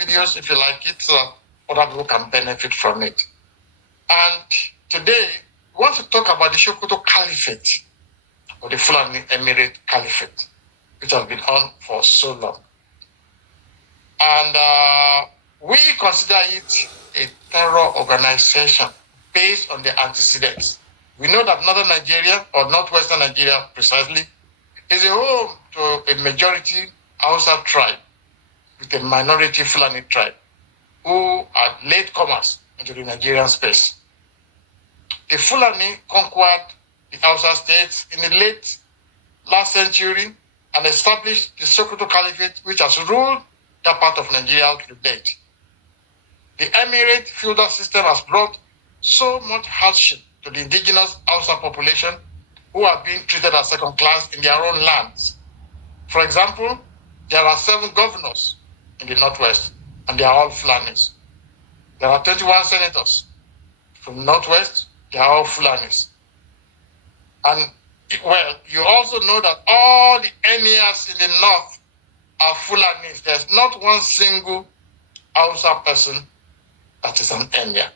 videos if you like it, so that other people can benefit from it. And today, we want to talk about the Sokoto Caliphate, or the Fulani Emirate Caliphate, which has been on for so long. And we consider it a terror organization based on the antecedents. We know that northern Nigeria, or northwestern Nigeria precisely, is a home to a majority Hausa tribe with a minority Fulani tribe who are latecomers into the Nigerian space. The Fulani conquered the Hausa states in the late last century and established the Sokoto Caliphate, which has ruled that part of Nigeria to date. The Emirate feudal system has brought so much hardship to the indigenous Hausa population who are being treated as second class in their own lands. For example, there are 7 governors in the Northwest, and they are all Fulanis. There are 21 senators from Northwest, they are all Fulanis. And, well, you also know that all the emirs in the North are Fulanis. There's not one single Hausa person that is an emir.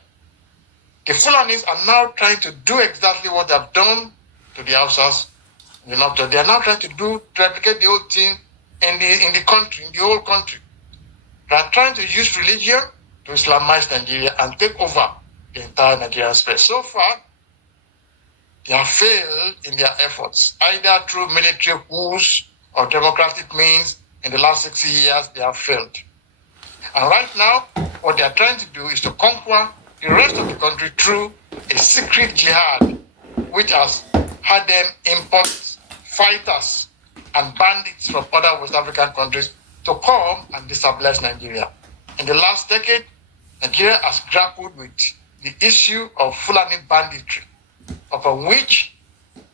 The Fulanis are now trying to do exactly what they've done to the Hausas. They are now trying to replicate the whole thing in the country, in the whole country. They are trying to use religion to Islamize Nigeria and take over the entire Nigerian space. So far, they have failed in their efforts, either through military coups or democratic means. In the last 60 years, they have failed. And right now, what they are trying to do is to conquer the rest of the country through a secret jihad, which has had them import fighters and bandits from other West African countries to come and destabilize Nigeria. In the last decade, Nigeria has grappled with the issue of Fulani banditry, upon which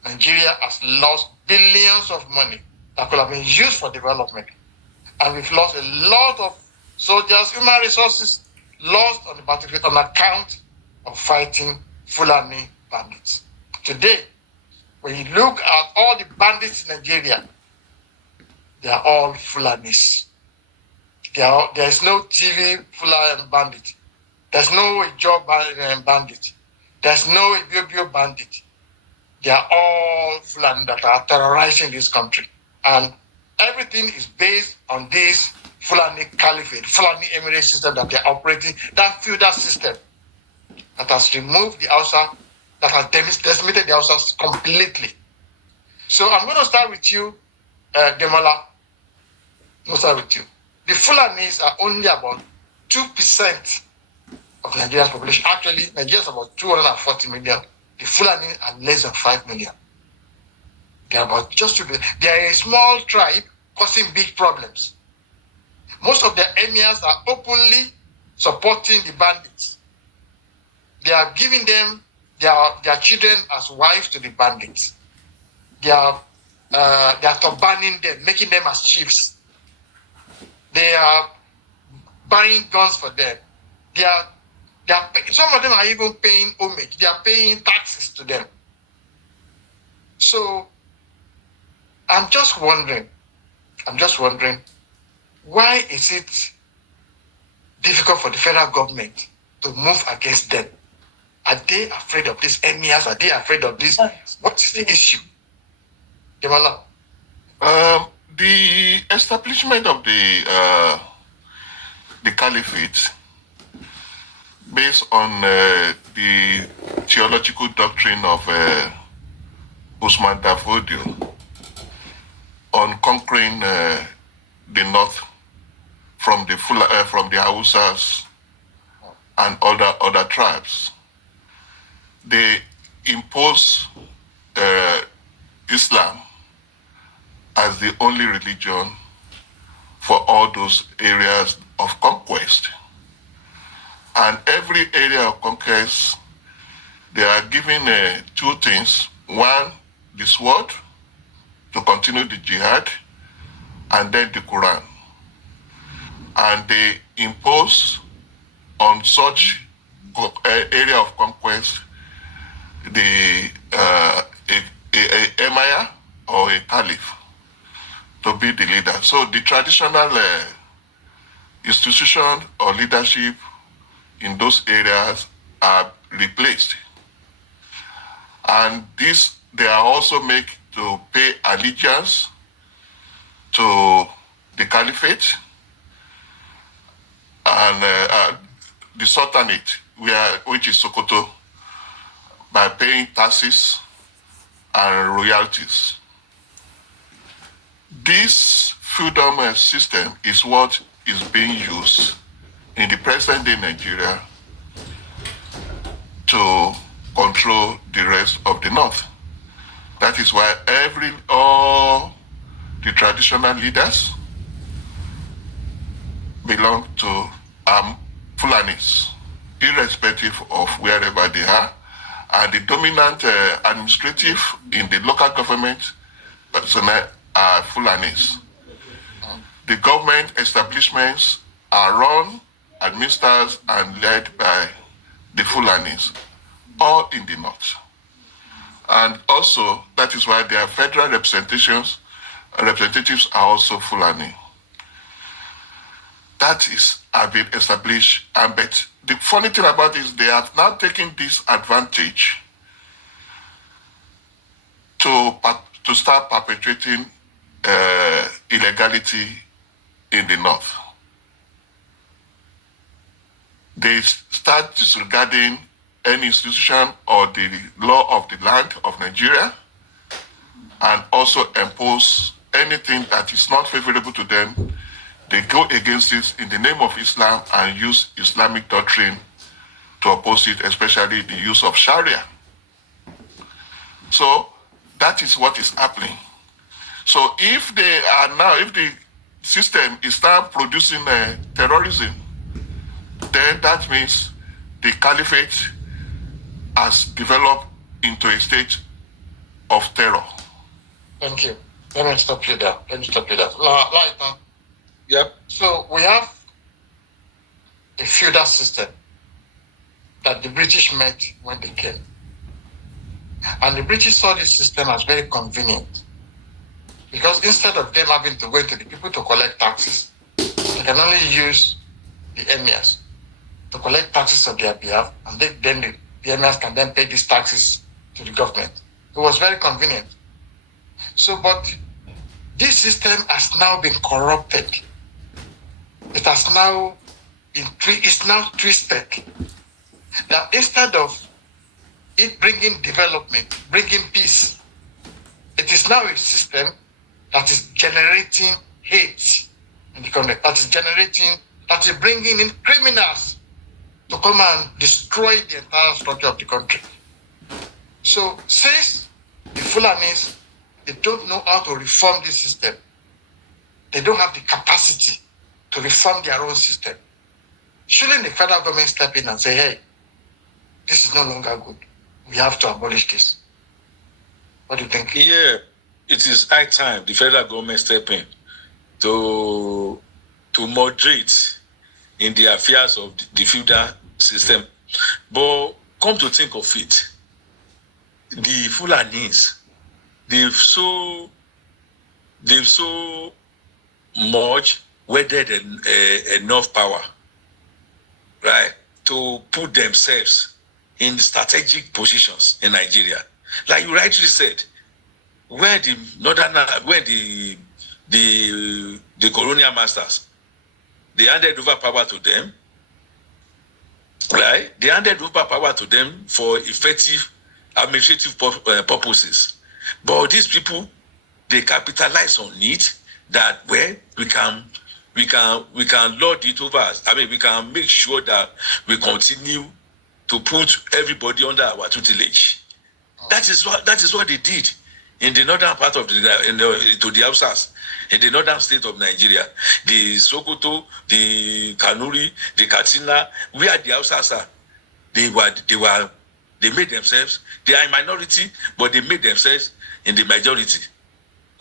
Nigeria has lost billions of money that could have been used for development. And we've lost a lot of soldiers, human resources lost on account of fighting Fulani bandits. Today, when you look at all the bandits in Nigeria, they are all Fulanis. There is no TV Fulani bandit. There's no Ijaw bandit. There's no Ibibio bandit. They are all Fulani that are terrorizing this country. And everything is based on this Fulani Caliphate, Fulani Emirate system that they are operating, that feudal system that has removed the Hausa, that has decimated the Hausas completely. So I'm going to start with you, Demola. I'm going to start with you. The Fulanis are only about 2% of Nigeria's population. Actually, Nigeria is about 240 million. The Fulani are less than 5 million. They are about just 2%. They are a small tribe causing big problems. Most of their emirs are openly supporting the bandits. They are giving them their children as wives to the bandits. They are turbaning them, making them as chiefs. They are buying guns for them. Some of them are even paying homage. They are paying taxes to them. So I'm just wondering, why is it difficult for the federal government to move against them? Are they afraid of these emirs? Are they afraid of this? What is the issue? Demola? The establishment of the caliphate, based on the theological doctrine of Usman Fodio on conquering the north from the Hausas and other tribes, they impose Islam as the only religion for all those areas of conquest. And every area of conquest, they are given 2 things. One, the sword to continue the jihad, and then the Quran. And they impose on such area of conquest the emir or a caliph to be the leader. So the traditional institution or leadership in those areas are replaced. And this, they are also made to pay allegiance to the Caliphate and the Sultanate, which is Sokoto, by paying taxes and royalties. This feudal system is what is being used in the present day Nigeria to control the rest of the North. That is why all the traditional leaders belong to Fulanis, irrespective of wherever they are, and the dominant administrative in the local government personnel are Fulanis. The government establishments are run, administered, and led by the Fulanis, all in the North. And also, that is why their federal representatives are also Fulani. That have been established. But the funny thing about it is they have now taken this advantage to start perpetrating illegality in the North. They start disregarding any institution or the law of the land of Nigeria, and also impose anything that is not favorable to them. They go against it in the name of Islam and use Islamic doctrine to oppose it, especially the use of Sharia. So that is what is happening. So if the system is now producing terrorism, then that means the caliphate has developed into a state of terror. Thank you. Let me stop you there. Right now. Yep. So we have a feudal system that the British met when they came. And the British saw this system as very convenient, because instead of them having to go to the people to collect taxes, they can only use the emirs to collect taxes on their behalf, and then the emirs can then pay these taxes to the government. It was very convenient. So, but this system has now been corrupted. It has now been twisted. That instead of it bringing development, bringing peace, it is now a system that is generating hate in the country, that is bringing in criminals to come and destroy the entire structure of the country. So since the Fulanis, they don't know how to reform this system, they don't have the capacity to reform their own system, shouldn't the federal government step in and say, hey, this is no longer good, we have to abolish this? What do you think? Yeah, it is high time the federal government step in to moderate in the affairs of the feudal system. But come to think of it, the Fulanis, they've so much wedded enough power, right, to put themselves in strategic positions in Nigeria. Like you rightly said, where the colonial masters, they handed over power to them, right? They handed over power to them for effective administrative purposes. But these people, they capitalize on it, that where we can lord it over us. I mean, we can make sure that we continue to put everybody under our tutelage. That is what they did in the northern part of to the Hausas, in the northern state of Nigeria, the Sokoto, the Kanuri, the Katsina, where the Hausas are, they made themselves. They are a minority, but they made themselves in the majority,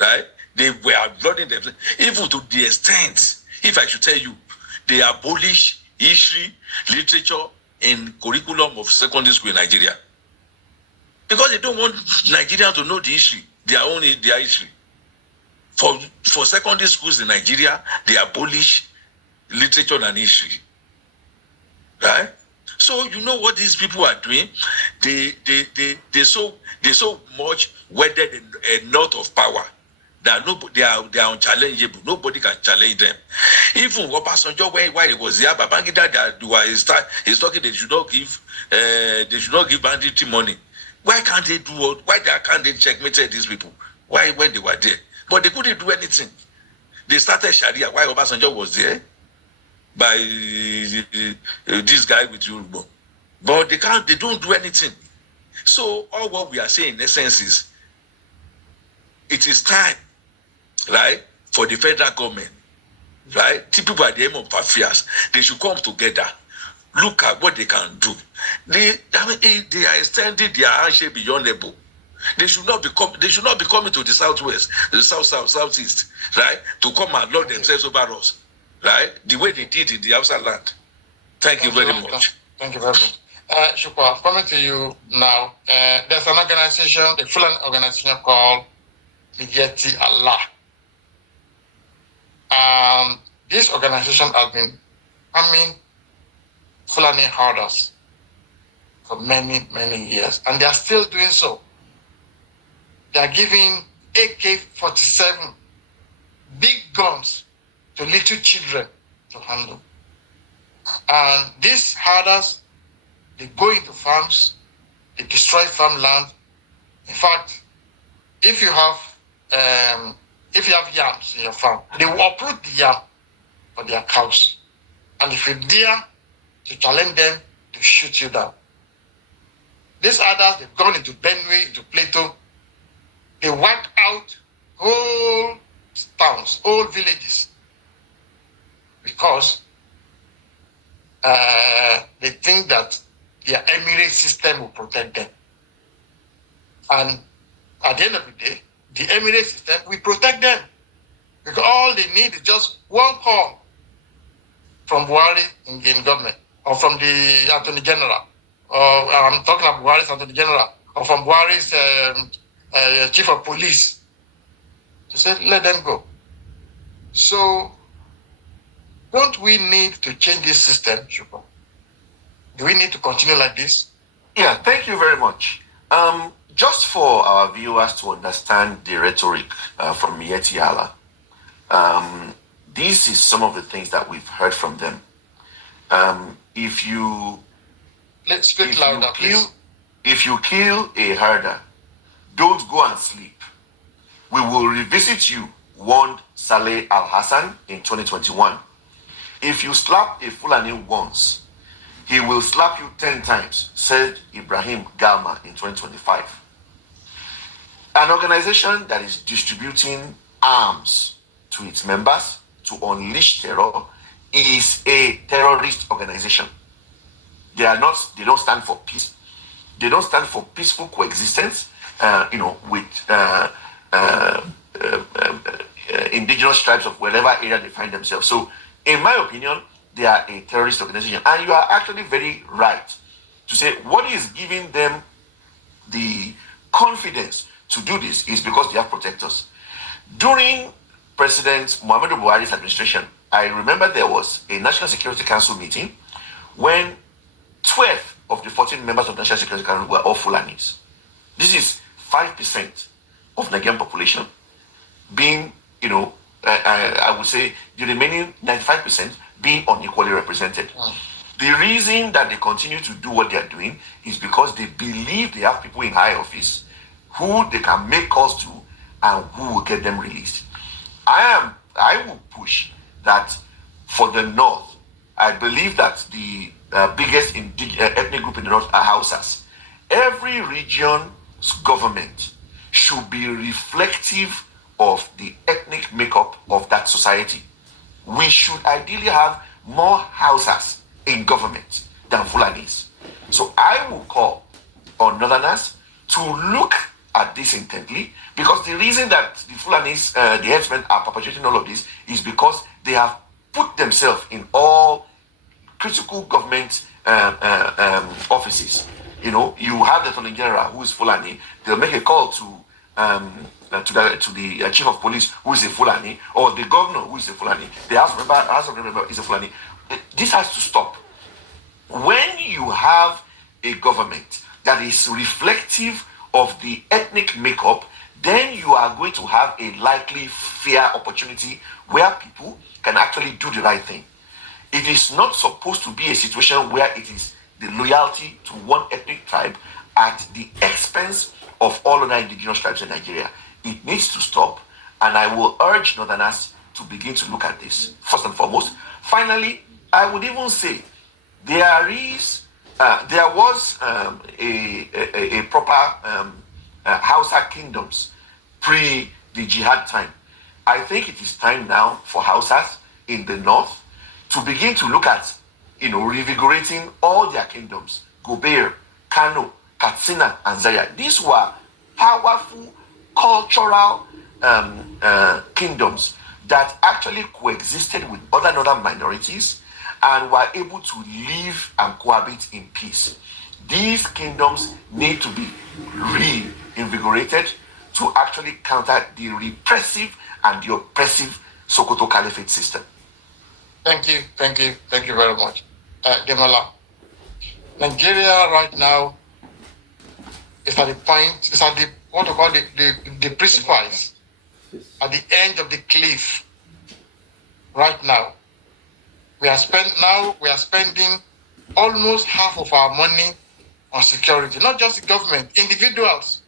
right? They were flooding themselves, even to the extent, if I should tell you, they abolished history, literature in curriculum of secondary school in Nigeria, because they don't want Nigerians to know the history, their history. For secondary schools in Nigeria, they abolish literature and history, right? So you know what these people are doing? They so much wedded a knot of power that they are unchallengeable. Nobody can challenge them. Even Obasanjo, while he was there, Babangida that he's talking they should not give banditry money. Why can't they do what? Why can't they checkmate these people? Why when they were there? But they couldn't do anything. They started Sharia while Obasanjo was there by this guy with Yoruba. But they don't do anything. So all what we are saying in essence is it is time, right, for the federal government, right? The people at the aim of affairs, they should come together, look at what they can do. They are extending their handshake beyond able. They should not be coming to the southwest, the southeast, right, to come and lord themselves over us, right? The way they did in the outside land. Thank you very much. Thank you very much. Shukwa, coming to you now. There's an organization, a Fulani organization called Ligeti Allah. This organization has been arming Fulani herders for many, many years, and they are still doing so. They are giving AK-47 big guns to little children to handle. And these herders, they go into farms, they destroy farmland. In fact, if you have yams in your farm, they will uproot the yam for their cows. And if you dare to challenge them, they shoot you down. These herders, they've gone into Benue, into Plateau. They wiped out whole towns, whole villages, because they think that their emirate system will protect them. And at the end of the day, the emirate system will protect them, because all they need is just one call from Buhari in government, or from the Attorney General, or I'm talking about Buhari's Attorney General, or from Buhari's Chief of Police, to say, let them go. So, don't we need to change this system, Shukwa? Do we need to continue like this? Yeah, thank you very much. Just for our viewers to understand the rhetoric from Yeti Allah, this is some of the things that we've heard from them. Let's speak louder, please. If you kill a herder, don't go and sleep. We will revisit you, warned Saleh Al-Hassan in 2021. If you slap a Fulani once, he will slap you 10 times, said Ibrahim Galma in 2025. An organization that is distributing arms to its members to unleash terror is a terrorist organization. They don't stand for peace. They don't stand for peaceful coexistence, with indigenous tribes of wherever area they find themselves. So, in my opinion, they are a terrorist organization. And you are actually very right to say what is giving them the confidence to do this is because they have protectors. During President Muhammadu Buhari's administration, I remember there was a National Security Council meeting when 12 of the 14 members of the National Security Council were all Fulanis. This is 5% of Nigerian population being, I would say the remaining 95% being unequally represented. The reason that they continue to do what they are doing is because they believe they have people in high office who they can make calls to and who will get them released. I will push that for the North. I believe that the biggest ethnic group in the North are Hausas. Every region's government should be reflective of the ethnic makeup of that society. We should ideally have more Hausas in government than Fulanis. So I will call on Northerners to look at this intently, because the reason that the Fulanis, the headsmen, are perpetuating all of this is because they have put themselves in all critical government offices. You have the Attorney General who is Fulani. They'll make a call to to the chief of police who is a Fulani, or the governor who is a Fulani, the House of Member is a Fulani. This has to stop. When you have a government that is reflective of the ethnic makeup, then you are going to have a likely fair opportunity where people can actually do the right thing. It is not supposed to be a situation where it is the loyalty to one ethnic tribe at the expense of all other indigenous tribes in Nigeria. It needs to stop, and I will urge Northerners to begin to look at this, first and foremost. Finally, I would even say there was a proper Hausa kingdoms pre the jihad time. I think it is time now for Hausas in the north to begin to look at, revigorating all their kingdoms. Gober, Kano, Katsina, and Zaria. These were powerful cultural kingdoms that actually coexisted with other northern minorities and were able to live and cohabit in peace. These kingdoms need to be reinvigorated to actually counter the repressive and the oppressive Sokoto Caliphate system. Thank you very much. Demola, Nigeria right now is at the point, is at the, what we call the precipice, at the end of the cliff. Right now, we are spending almost half of our money on security, not just the government, individuals.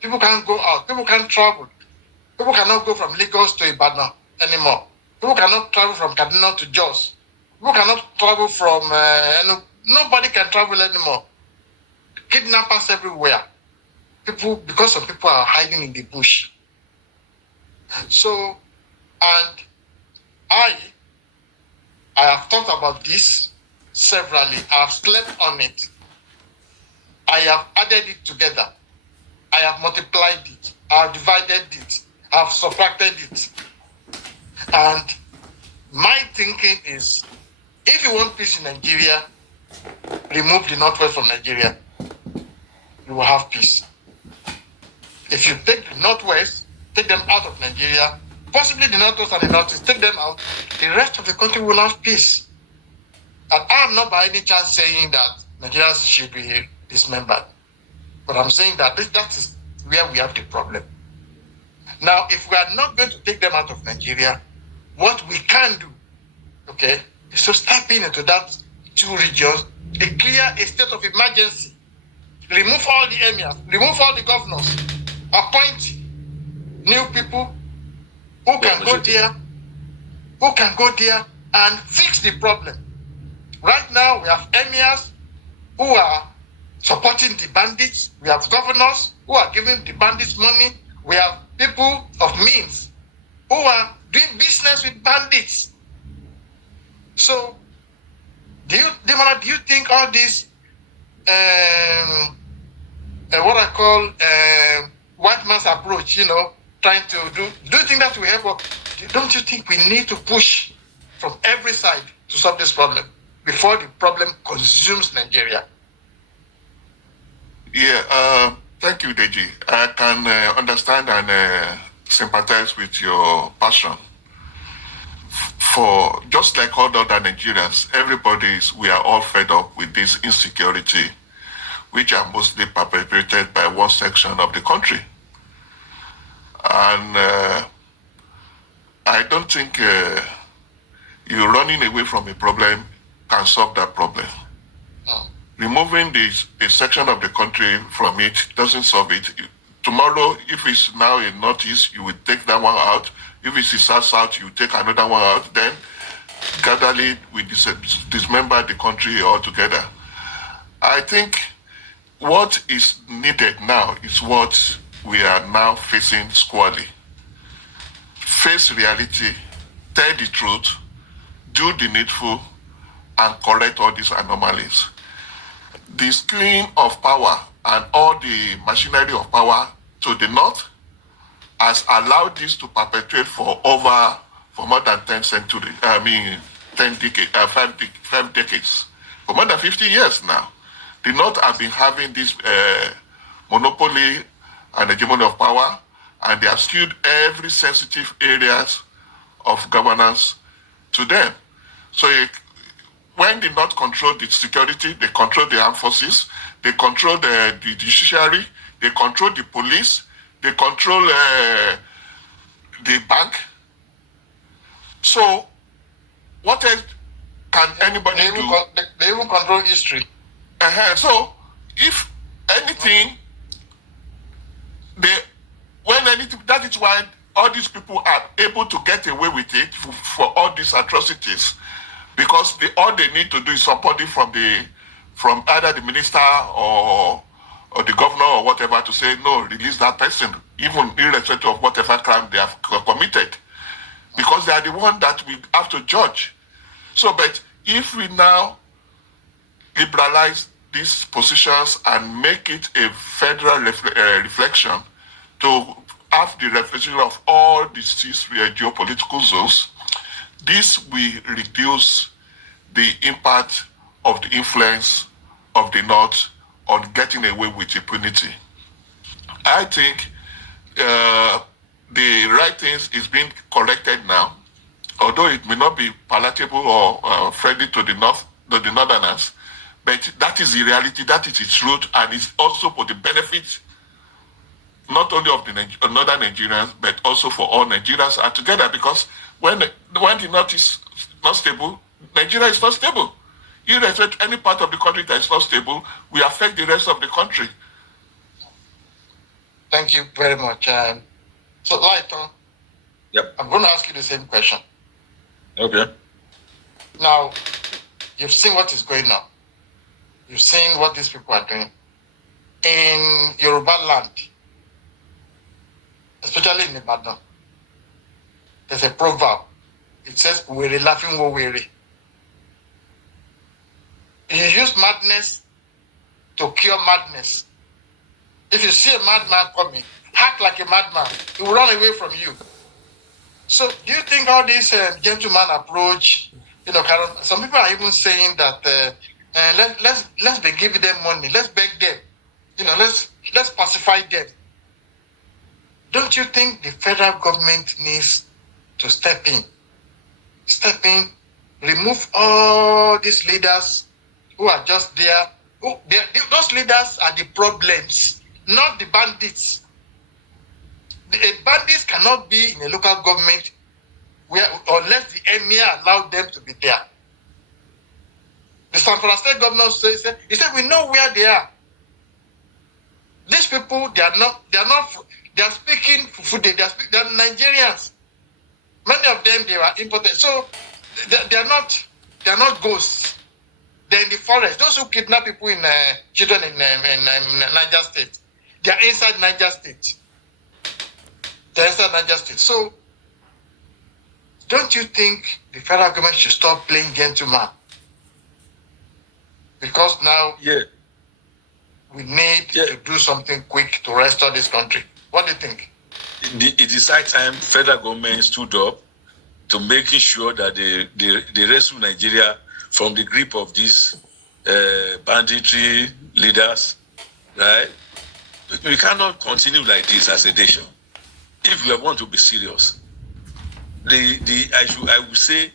People can't go out, people can't travel. People cannot go from Lagos to Ibadan anymore. People cannot travel from Kaduna to Jos. People cannot travel from, nobody can travel anymore. Kidnappers everywhere. Because some people are hiding in the bush. So, and I have thought about this severally. I have slept on it. I have added it together. I have multiplied it. I have divided it. I have subtracted it. And my thinking is, if you want peace in Nigeria, remove the Northwest from Nigeria. You will have peace. If you take the Northwest, take them out of Nigeria, possibly the Northwest and the Northeast, take them out, the rest of the country will have peace. And I am not by any chance saying that Nigeria should be dismembered. But I'm saying that that is where we have the problem. Now, if we are not going to take them out of Nigeria, what we can do, okay, is to step into that two regions, declare a state of emergency, remove all the emirs, remove all the governors, appoint new people who can go there and fix the problem. Right now, we have emirs who are supporting the bandits. We have governors who are giving the bandits money. We have people of means who are doing business with bandits. So, do you think all this, what I call white man's approach, trying to do you think that will help? Don't you think we need to push from every side to solve this problem before the problem consumes Nigeria? Yeah, thank you, Deji. I can understand and sympathize with your passion. For just like all other Nigerians, we are all fed up with this insecurity, which are mostly perpetrated by one section of the country. And I don't think you running away from a problem can solve that problem. Oh. Removing a section of the country from it doesn't solve it. Tomorrow, if it's now in Northeast, you will take that one out. If it's in South, you take another one out. Then, gradually, we dismember the country altogether. I think what is needed now is what we are now facing squarely. Face reality, tell the truth, do the needful, and correct all these anomalies. The skewing of power and all the machinery of power to the north has allowed this to perpetrate for more than 10 centuries. 5 decades. For more than 50 years now. The north have been having this monopoly and hegemony of power, and they have skewed every sensitive areas of governance to them. So when they not control the security, they control the armed forces, they control the judiciary, they control the police, they control the bank. So what else can anybody do? They even control history. So if anything, that is why all these people are able to get away with it for all these atrocities, because all they need to do is somebody from either the minister or the governor or whatever to say, no, release that person, even irrespective of whatever crime they have committed, because they are the one that we have to judge. So, but if we now liberalize these positions and make it a federal reflection to have the reflection of all the six geopolitical zones, this will reduce the impact of the influence of the North on getting away with impunity. I think the right things is being corrected now, although it may not be palatable or friendly to the Northerners, but that is the reality, that is its truth, and it's also for the benefit not only of the Northern Nigerians, but also for all Nigerians are together, because when the North is not stable, Nigeria is not stable. Irrespective of any part of the country that is not stable, we affect the rest of the country. Thank you very much. So, Lighton, yep. I'm going to ask you the same question. Okay. Now, you've seen what is going on. You've seen what these people are doing. In Yoruba land, especially in Ibadan, there's a proverb. It says, "We're laughing, we're weary." You use madness to cure madness. If you see a madman coming, act like a madman. He will run away from you. So, do you think all this gentleman approach, some people are even saying that let's be giving them money, let's beg them, let's pacify them. Don't you think the federal government needs to step in, remove all these leaders who are just there? Those leaders are the problems, not the bandits. The bandits cannot be in a local government unless the emir allowed them to be there. The Zamfara State governor said, we know where they are. These people, they are speaking Fude, they are Nigerians. Many of them, they were imported. So they are not ghosts. They're in the forest. Those who kidnap people children in Niger State, they are inside Niger State. So don't you think the federal government should stop playing gentleman? Because now we need to do something quick to restore this country. What do you think? It is high time federal government stood up to making sure that they rescue Nigeria from the grip of these banditry leaders, right? We cannot continue like this as a nation. If we want to be serious, I would say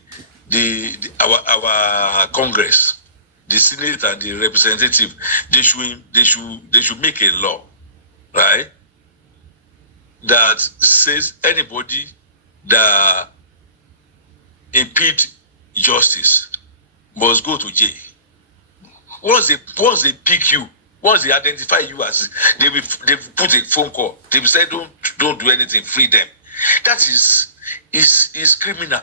our Congress, the Senate and the representative, they should make a law, right, that says anybody that impede justice must go to jail. Once they pick you, once they identify you as, they put a phone call. They will say, don't do anything, free them. That is criminal,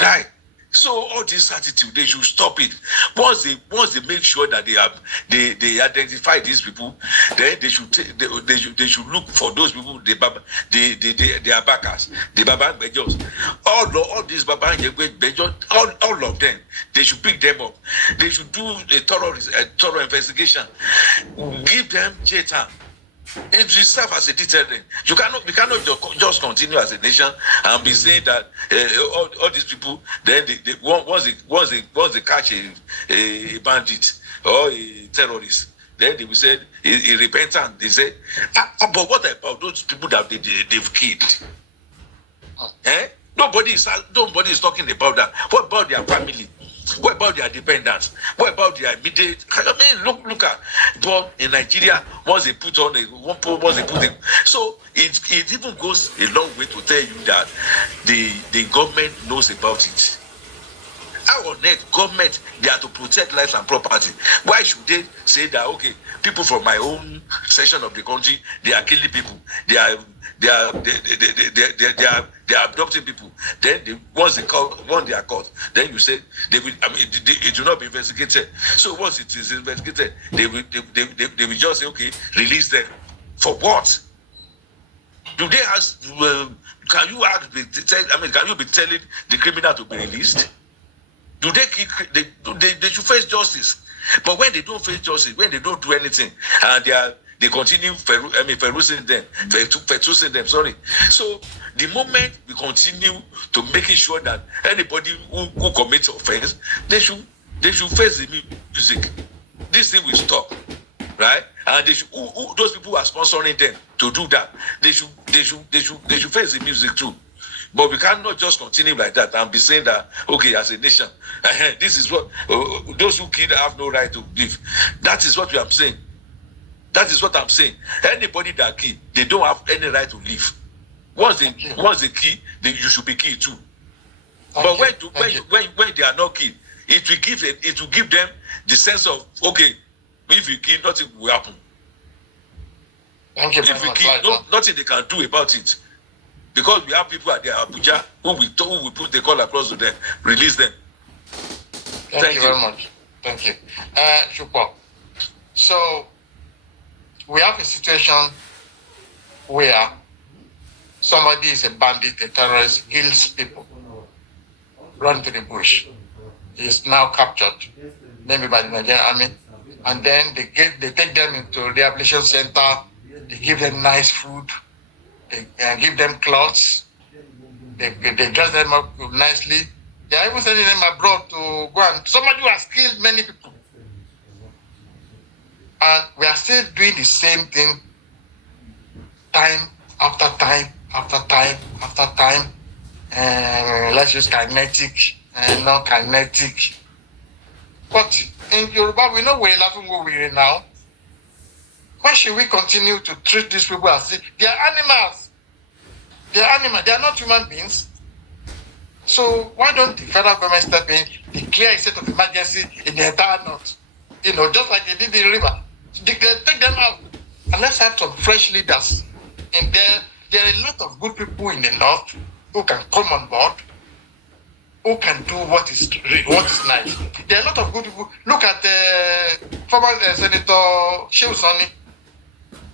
right? So all this attitude, they should stop it. Once they make sure that they identify these people, then they should look for those people. They are backers, the Baba Bejos, all these Baba Bejos, all of them. They should pick them up. They should do a thorough investigation. Give them jail time. It will serve as a deterrent. We cannot just continue as a nation and be saying that all these people, then once they catch a bandit or a terrorist, Then they will say, he repentant. They say, but what about those people that they've killed? Eh? Nobody is talking about that. What about their family? What about their dependents? What about their immediate? I mean, look at. But in Nigeria, once they put on so it even goes a long way to tell you that the government knows about it. Our net government, they are to protect lives and property. Why should they say that? Okay, people from my own section of the country, they are killing people. They are adopting people. Then once they are caught, then you say they will. I mean, it will not be investigated. So once it is investigated, they will just say, okay, release them. For what? Do they ask? Can you ask? I mean, can you be telling the criminal to be released? Do they should face justice? But when they don't face justice, when they don't do anything, and they continue ferusing them. Sorry. So the moment we continue to making sure that anybody who commits offense, they should face the music. This thing will stop, right? And they should, those people who are sponsoring them to do that, they should face the music too. But we cannot just continue like that and be saying that, okay, as a nation, this is what those who kill have no right to live. That is what I'm saying. That is what I'm saying. Anybody that kill, they don't have any right to live. Once they kill, you should be killed too. But when they are not killed, it will give them the sense of, okay, if you kill, nothing will happen. Thank you very much. If you kill, nothing they can do about it. Because we have people at the Abuja who we put the call across to them, release them. Thank you very much. Thank you. Shukwa. So we have a situation where somebody is a bandit, a terrorist, kills people, run to the bush. He is now captured, maybe by the Nigerian army, and then they take them into rehabilitation center. They give them nice food. They give them clothes. They dress them up nicely. They are even sending them abroad to go and somebody who has killed many people. And we are still doing the same thing time after time after time after time. Let's use kinetic and non-kinetic. But in Yoruba, we know we're laughing what we're in now. Why should we continue to treat these people as if they are animals? They are animals. They are not human beings. So why don't the federal government step in, declare a state of emergency in the entire north? Just like they did in the river. Take them out. And let's have some fresh leaders. And there are a lot of good people in the north who can come on board, who can do what is nice. There are a lot of good people. Look at former Senator Shehu Sani.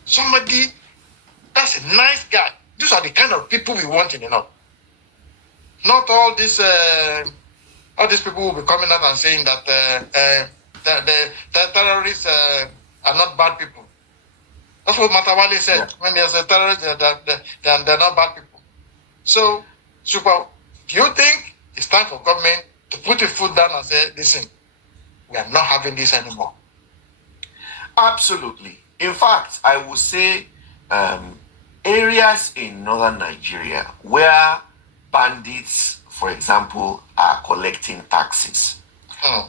Somebody that's a nice guy. These are the kind of people we want in the north. Not all these people will be coming out and saying that the terrorists are not bad people. That's what Matawale said. Yeah. When there's a terrorist, they're not bad people. So, Super, do you think it's time for government to put a foot down and say, listen, we are not having this anymore? Absolutely. In fact, I would say areas in northern Nigeria where bandits, for example, are collecting taxes,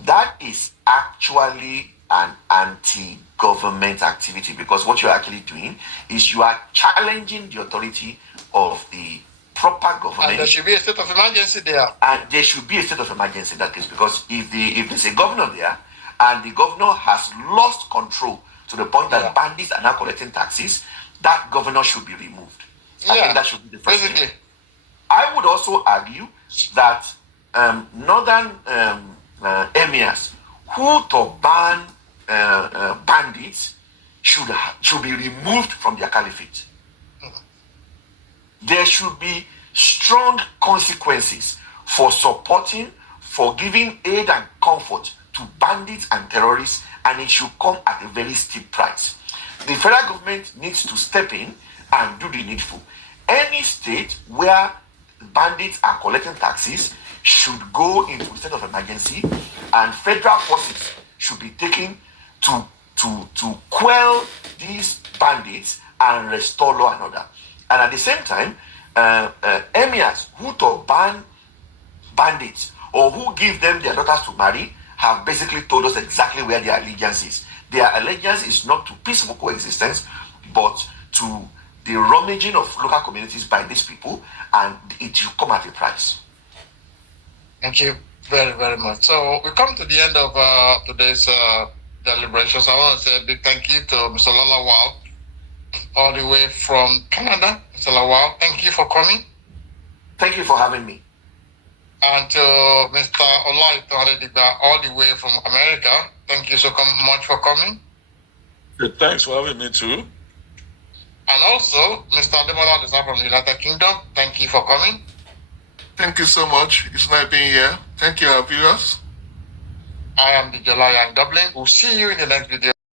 that is actually an anti-government activity, because what you're actually doing is you are challenging the authority of the proper government. And there should be a state of emergency there. And there should be a state of emergency in that case, because if there's a governor there and the governor has lost control to the point that bandits are now collecting taxes, that governor should be removed. I think that should be the first thing. I would also argue that northern emirs who to ban bandits should be removed from their caliphate. There should be strong consequences for supporting, for giving aid and comfort to bandits and terrorists, and it should come at a very steep price. The federal government needs to step in and do the needful. Any state where bandits are collecting taxes should go into a state of emergency, and federal forces should be taken to to quell these bandits and restore law and order. And at the same time, emirs who to ban bandits or who give them their daughters to marry have basically told us exactly where their allegiance is. Their allegiance is not to peaceful coexistence, but to the rummaging of local communities by these people, and it will come at a price. Thank you very, very much. So we come to the end of today's deliberations. I want to say a big thank you to Mr. Lawal, all the way from Canada. Mr. Lawal, thank you for coming. Thank you for having me. And to Mr. Olaito Adediba, all the way from America, thank you so much for coming. Thanks for having me too. And also, Mr. Ademola Adesa from the United Kingdom, thank you for coming. Thank you so much. It's nice being here. Thank you, our viewers. I am the Jalaya in Dublin. We'll see you in the next video.